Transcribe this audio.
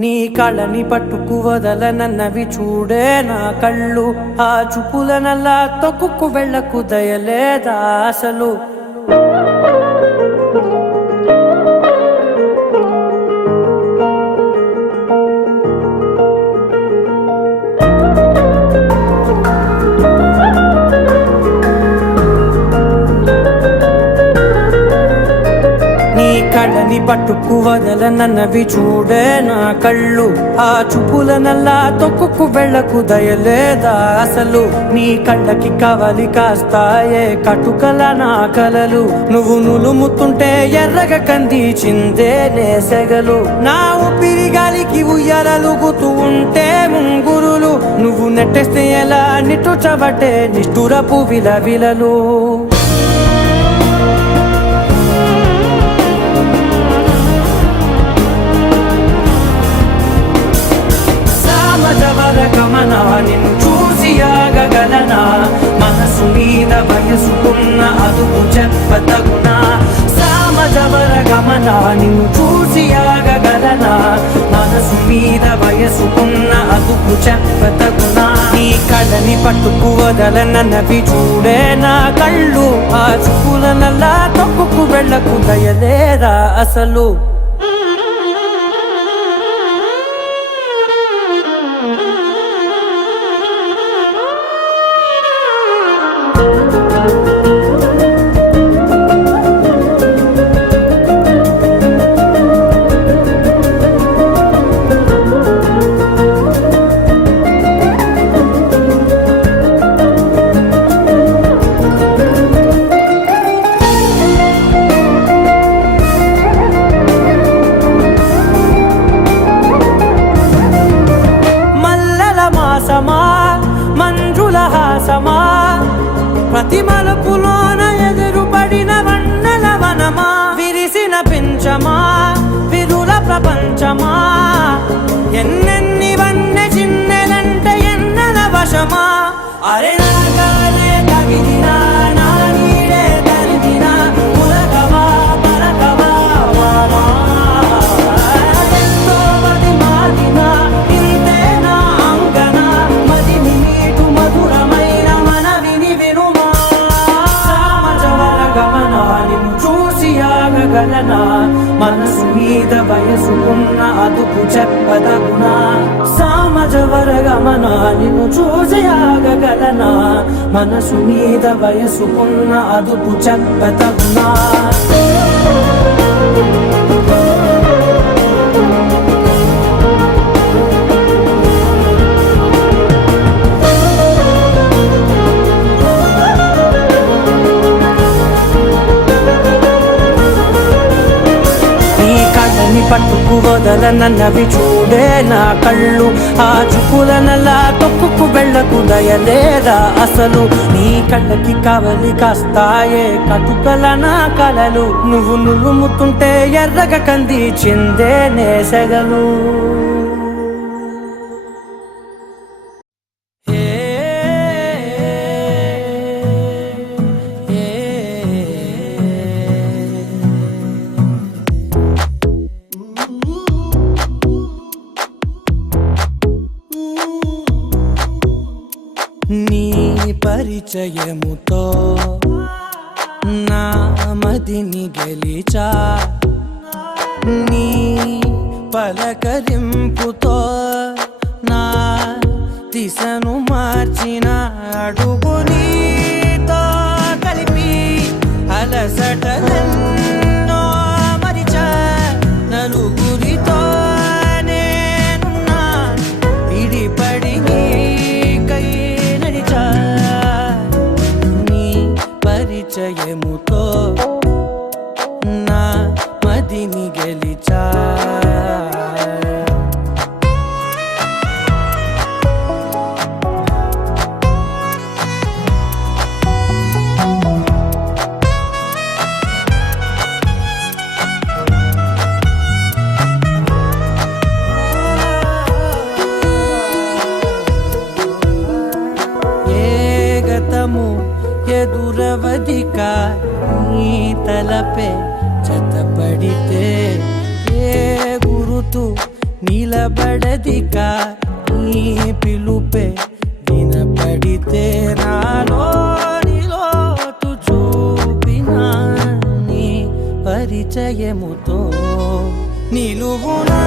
నీ కళ్ళని పట్టుకు వదలనన్నవి చూడే నా కళ్ళు. ఆ చూపులనల్లా తొక్కుకు వెళ్ళకు దయలేదా అసలు. కళ్ళని పట్టుకు వదలనన్నవి చూడే నా కళ్ళు. ఆ చూపులనల్లా తొక్కుకు వెళ్ళకు దయలేదా అసలు. నీ కళ్ళకి కవలి కాస్తాయే కటుకల నా కలలు. నువ్వు నులుముతుంటే ఎర్రగ కంది చిందే నేసెగలు. నా ఊపిరి గాలికి ఉయ్యాలలుగుతూ ఉంటే ముంగురులు. నువ్వు నెట్టేస్తే ఎలా నిట్టుచబట్టే నిష్ఠురపు విలవిలలు. గమనా నిన్ను చూసి ఆగగలనా. మనసు మీద వయసుకున్న అదుపు చెప్పతగునా. సామజవర గమనా నిన్ను చూసి ఆగగలనా. మనసు మీద వయసుకున్న అదుపు చెప్పతగునా. నీ కళ్ళని పట్టుకు వదలనన్నవి చూడే నా కళ్ళు. ఆ చూపులనల్లా తొక్కుకు వెళ్ళకు దయలేదా అసలు. మంజుల హాసమా ప్రతి మలుపులోన ఎదురుపడిన వన్నెల వనమా. విరిసిన పించమా విరుల ప్రపంచమా. ఎన్నెన్ని వన్నె చిన్నెలంటే ఎన్నెల వశమా. అరే నాగాలే తగిలినా నా నీడే తరిమినా. పులకవా పలకవా వామా. ఎంతో మది మాదినా ఇంతేనా అంగన. మదిని నీటు మధురమైన మనవిని వినుమా. సామజవర గమనా నిన్ను చూసి ఆగగలనా. మనసు మీద వయసుకున్న అదుపు చెప్పదగునా. సామజవర గమనా నిన్ను చూసి ఆగగలనా. మనసు మీద వయసుకున్న అదుపు చెప్పదగునా. పట్టుకు వదలనన్నవి చూడే నా కళ్ళు. ఆ చూపులనల్లా తొక్కుకు వెళ్ళకు దయలేదా అసలు. నీ కళ్ళకి కవలి కాస్తాయే కటుకల నా కలలు. నువ్వు నులుముతుంటే ఎర్రగ కంది చిందే నేసెగలు. నీ పరిచయముతో నా మదిని గెలిచా. నీ పలకరింపుతో నా దిశను మార్చిన అడుగు నీతో కలిపి అలసటలెన్నో మరిచా. నలుగురితో నేనున్నా విడిపడి నీకై నడిచా. నీ పరిచయముతో నా మదిని గెలిచా. ఎదురవదిక నీ తలపే జతపడితే. ఏ గురుతు నిలబడదిక నీ పిలుపే వినపడితే నాలోని లోతు చూపిన నీ పరిచయముతో నిలువునా